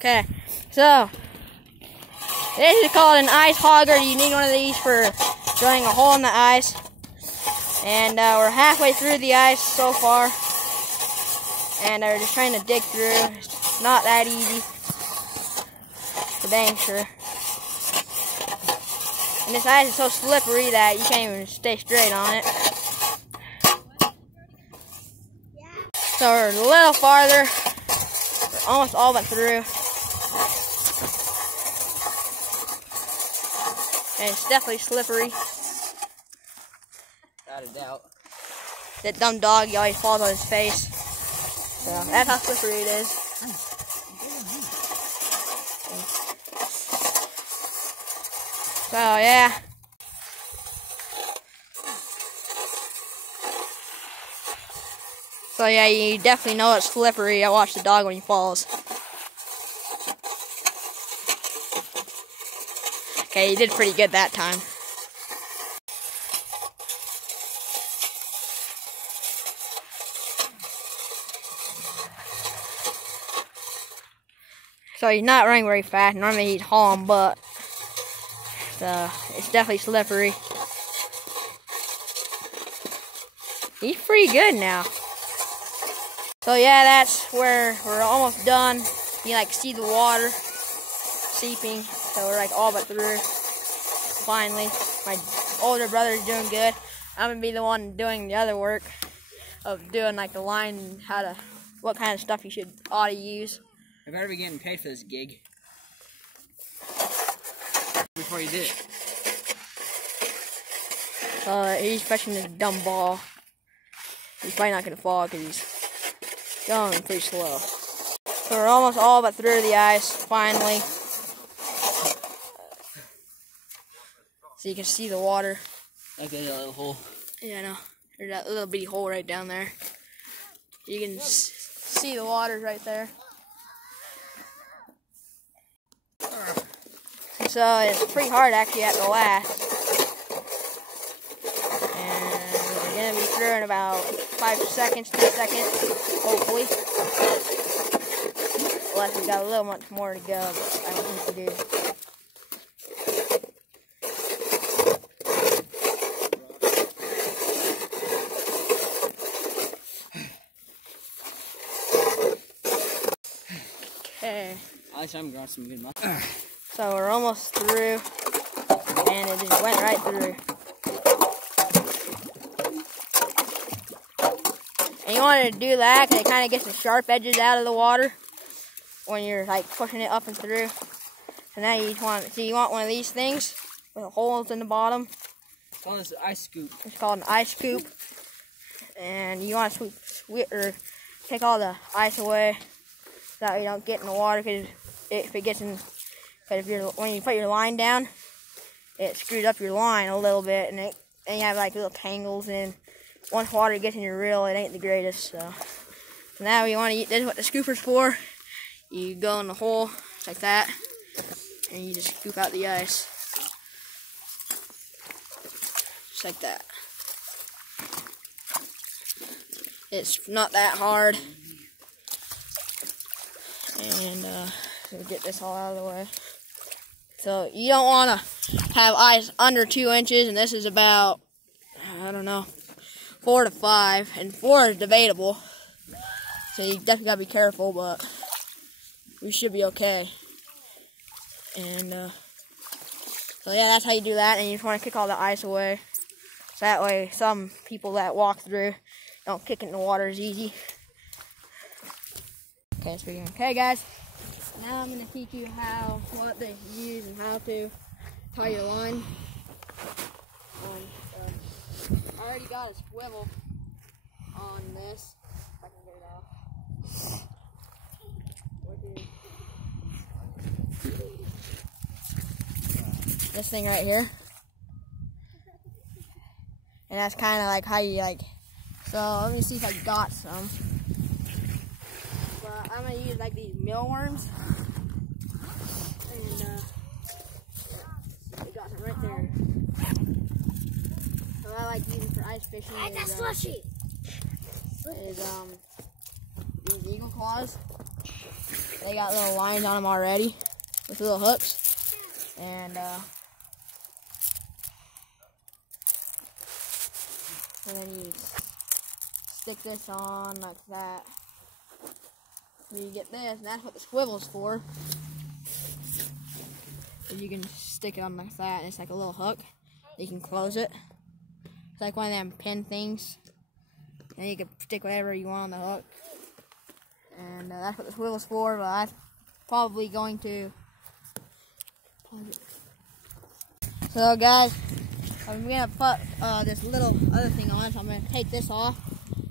Okay, so this is called an ice hogger. You need one of these for drilling a hole in the ice. And we're halfway through the ice so far. And we're just trying to dig through. It's not that easy, for dang sure. And this ice is so slippery that you can't even stay straight on it. So we're a little farther. We're almost all but through. And it's definitely slippery. Without a doubt. That dumb dog, he always falls on his face. So that's how slippery it is. So yeah. So yeah, you definitely know it's slippery. I watch the dog when he falls. Okay, you did pretty good that time. So he's not running very fast. Normally he's hauling butt. So it's definitely slippery. He's pretty good now. So yeah, that's where we're almost done. You like see the water seeping. So we're like all but through. Finally, my older brother's doing good. I'm gonna be the one doing the other work of doing like the line and what kind of stuff you ought to use. I better be getting paid for this gig. Before you did it. He's fetching this dumb ball. He's probably not gonna fall because he's going pretty slow. So we're almost all but through the ice, finally. So you can see the water. Like that little hole. Yeah, I know. There's that little bitty hole right down there. You can see the water right there. So it's pretty hard actually at the last. And we're going to be through in about 5 seconds, 10 seconds, hopefully. Unless we got a little much more to go, but I don't think we do. Okay. At least I'm growing some good muscle. So we're almost through, and it just went right through. And you want to do that because it kind of gets the sharp edges out of the water when you're like pushing it up and through. So now you want one of these things with holes in the bottom. It's called an ice scoop. It's called an ice scoop, and you want to take all the ice away so that you don't get in the water. Because if it gets in, when you put your line down, it screws up your line a little bit, and you have like little tangles. And once water gets in your reel, it ain't the greatest. So now you want to. This is what the scooper's for. You go in the hole like that, and you just scoop out the ice, just like that. It's not that hard, and we'll get this all out of the way. So you don't want to have ice under 2 inches, and this is about, I don't know, 4 to 5, and 4 is debatable. So you definitely gotta be careful, but we should be okay. And so yeah, that's how you do that, and you just want to kick all the ice away. So that way, some people that walk through don't kick it in the water as easy. Okay, so okay, guys. Now I'm going to teach you what they use and how to tie your line. I already got a swivel on this. If I can get it off. This thing right here. And that's kind of like how you so let me see if I got some. But I'm going to use like these mealworms. And I got some right there. So I like using for ice fishing is these eagle claws. they got little lines on them already with little hooks. And then you stick this on like that. You get this, and that's what the swivel's for. So you can stick it on like that, and it's like a little hook. You can close it. It's like one of them pin things. And you can stick whatever you want on the hook. And that's what the swivel's for, but I'm probably going to... So guys, I'm going to put this little other thing on, so I'm going to take this off.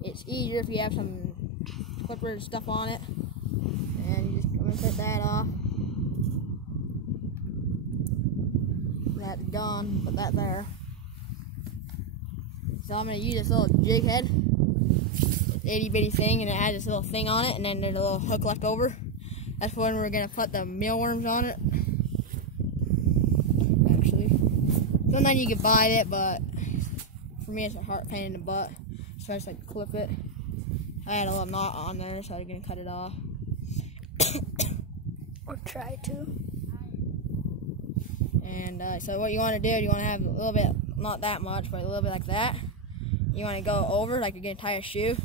It's easier if you have some clippers and stuff on it. And you just, I'm going to take that off. That's done, put that there. So I'm going to use this little jig head. It's itty bitty thing, and it has this little thing on it, and then there's a little hook left over. That's when we're going to put the mealworms on it. Actually, sometimes you can buy it, but for me it's a hard pain in the butt. So I just like clip it. I had a little knot on there, so I'm going to cut it off. Or try to. And so what you want to do, you want to have a little bit, not that much, but a little bit like that. You want to go over like you're going to tie a shoe.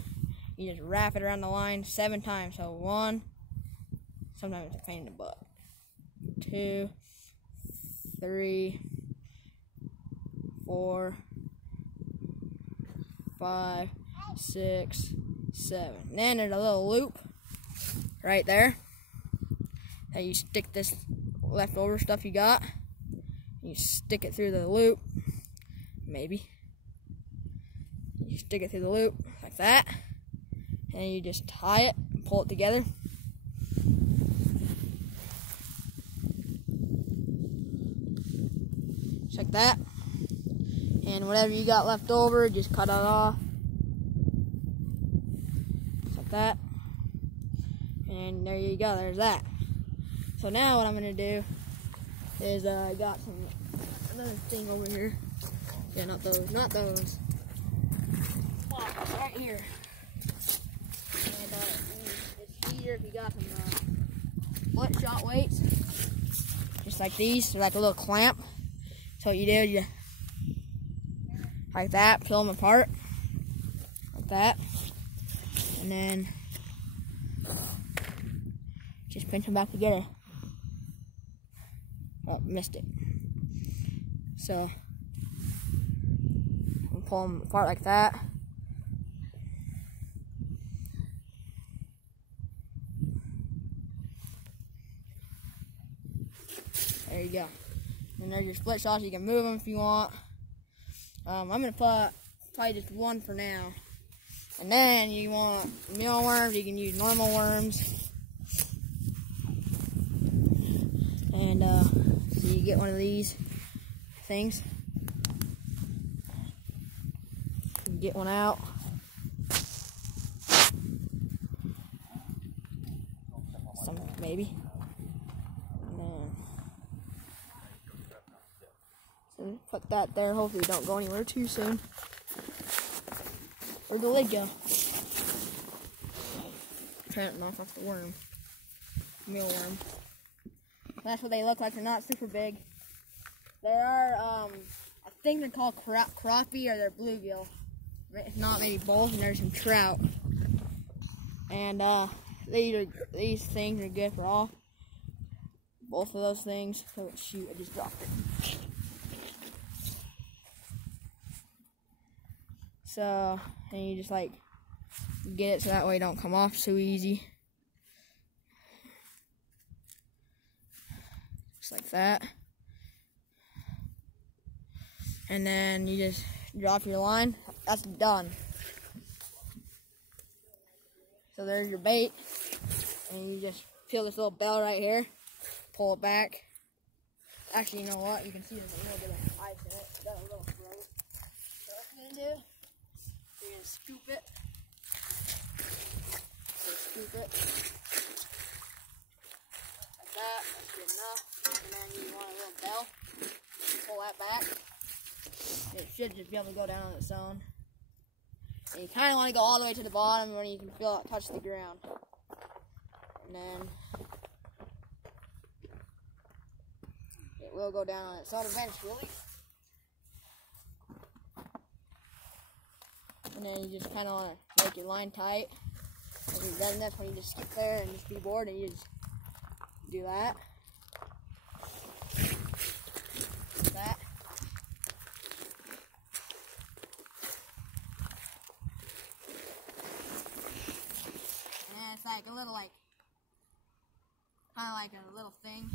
You just wrap it around the line 7 times. So 1, sometimes it's a pain in the butt. 2, 3, 4, 5, 6, 7. And then there's a little loop right there. And you stick this leftover stuff you got. You stick it through the loop. Maybe. You stick it through the loop like that. And you just tie it and pull it together. Just like that. And whatever you got left over, just cut it off. Just like that. And there you go, there's that. So now what I'm going to do is I got another thing over here. Yeah, not those. Right here. And it's easier if you got some butt shot weights. Just like these. They're like a little clamp. So what you do, you like that, peel them apart. Like that. And then just pinch them back together. Oh, missed it. So we'll pull them apart like that. There you go. And there's your split shots. You can move them if you want. I'm gonna put probably just one for now. And then you want mealworms. You can use normal worms. And so you get one of these things. You get one out. Some maybe. So put that there. Hopefully you don't go anywhere too soon. Where'd the lid go? Trying to knock off the worm. Mealworm. That's what they look like. They're not super big. There are, I think they're called crappie or they're bluegill. If not, maybe both. And there's some trout. And these things are good for all. Both of those things. Oh shoot! I just dropped it. So, and you just like get it so that way it don't come off so easy. Just like that. And then you just drop your line. That's done. So there's your bait. And you just peel this little bell right here. Pull it back. Actually, you know what? You can see there's a little bit of ice in it. It's got a little froze. So what I'm going to do, you're going to scoop it. Scoop it. Like that. That's good enough. And then you want a little bell. Pull that back. It should just be able to go down on its own. And you kind of want to go all the way to the bottom when you can feel it touch the ground. And then will go down on its own eventually. And then you just kind of want to make your line tight. If you've done this, when you just skip there and just be bored, and you just do that. That. And it's like a little, like, kind of like a little thing.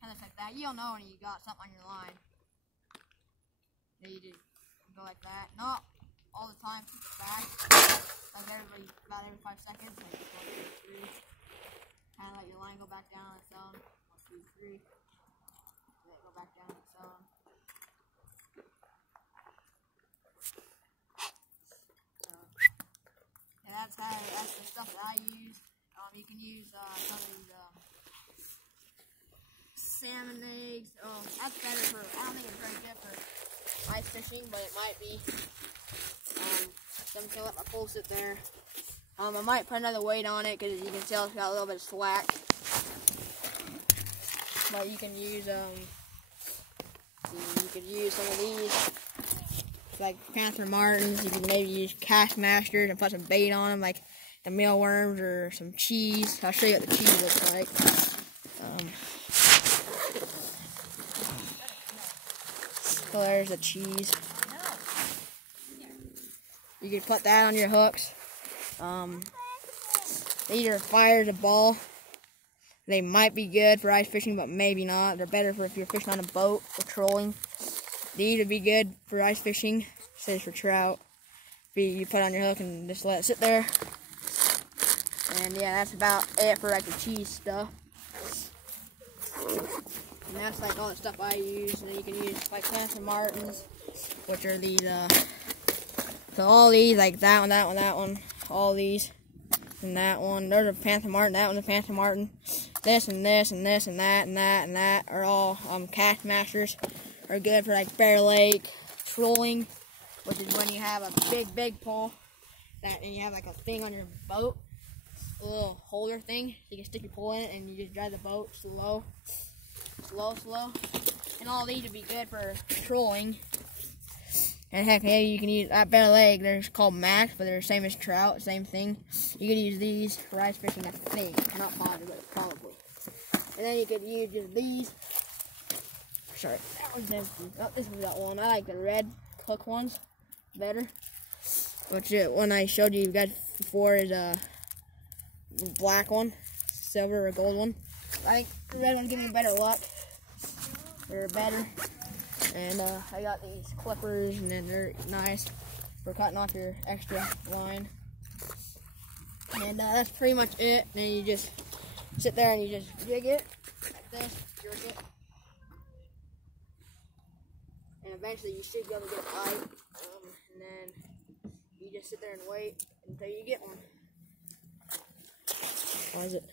Kind of like that. You'll know when you got something on your line. Then you just go like that. Not all the time, keep it back. Like about every 5 seconds. Like 1, 2, 3. Kind of let your line go back down on its own. 1, 2, 3. Let it go back down on its own. So, yeah, that's the stuff that I use. You can use some of these salmon eggs. That's better for, I don't think it's very good for ice fishing, but it might be. So I'm gonna let my pole sit there. I might put another weight on it because you can tell it's got a little bit of slack. But you can use some of these, like Panther Martins. You can maybe use Cast Masters and put some bait on them, like the mealworms or some cheese. I'll show you what the cheese looks like. So there's the cheese. You can put that on your hooks. These are fire as a ball. They might be good for ice fishing, but maybe not. They're better for if you're fishing on a boat or trolling. These would be good for ice fishing, say for trout. You put on your hook and just let it sit there. And yeah, that's about it for like the cheese stuff. And that's like all the stuff I use. And then you can use like Panther Martins, which are these, so all these, like that one, that one, that one, all these, and that one. Those are Panther Martin, that one's a Panther Martin. This and this and this and that and that and that are all Cast Masters. Are good for like Bear Lake, trolling, which is when you have a big pole, and you have like a thing on your boat, a little holder thing. You can stick your pole in it and you just drive the boat slow. And all these would be good for trolling. And heck, maybe you can use at Bear Lake. They're called Max, but they're the same as trout, same thing. You could use these for ice fishing, I think. Not positive, but probably. And then you could use just these. Sorry, that one's empty. Oh, this one's got one. I like the red hook ones better. Which one I showed you guys before is a black one, silver or gold one. I think the red one gives me better luck. They're better. And I got these clippers, and then they're nice for cutting off your extra line. And that's pretty much it. And then you just sit there and you just jig it like this, jerk it. And eventually you should be able to get a bite. And then you just sit there and wait until you get one. Why is it?